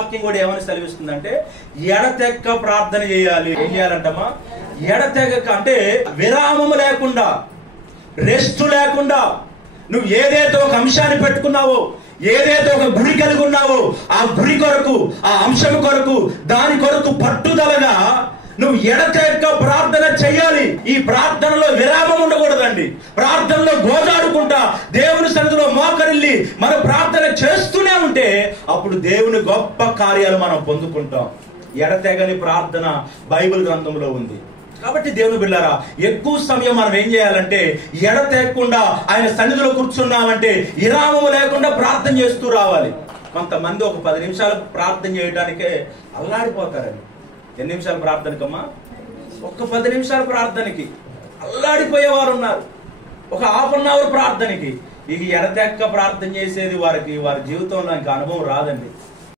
వాక్యం కూడా ఏమని సెలవిస్తుందంటే ఎడతెక్క ప్రార్థన చేయాలి. ఏం చేయాలంటమ్మా? ఎడతెగక అంటే విరామము లేకుండా, రెస్ట్ లేకుండా, నువ్వు ఏదైతే ఒక అంశాన్ని పెట్టుకున్నావో, ఏదైతే ఒక గురి కలిగి ఉన్నావో, ఆ గురి కొరకు, ఆ అంశం కొరకు, దాని కొరకు పట్టుదలగా నువ్వు ఎడతెగక ప్రార్థన చేయాలి. ఈ ప్రార్థనలో విరామం ఉండకూడదండి. ప్రార్థనలో గోజాడుకుంటా దేవుని సన్నిధిలో మోకరిల్లి మనం ప్రార్థన చేస్తూనే ఉంటే అప్పుడు దేవుని గొప్ప కార్యాలు మనం పొందుకుంటాం. ఎడతెగని ప్రార్థన బైబిల్ గ్రంథంలో ఉంది. కాబట్టి దేవుని బిడ్డలారా, ఎక్కువ సమయం మనం ఏం చేయాలంటే ఎడతెగకుండా ఆయన సన్నిధిలో కూర్చున్నామంటే విరామం లేకుండా ప్రార్థన చేస్తూ రావాలి. కొంతమంది ఒక 10 నిమిషాలు ప్రార్థన చేయడానికే అల్లాడిపోతారండి. ఎన్ని నిమిషాల ప్రార్థనకమ్మా? ఒక్క 10 నిమిషాల ప్రార్థనకి అల్లాడిపోయేవారు ఉన్నారు. ఒక హాఫ్ అన్ అవర్ ప్రార్థనకి. ఇక ఎడతెక్క ప్రార్థన చేసేది వారి జీవితంలో ఇంకా అనుభవం రాదండి.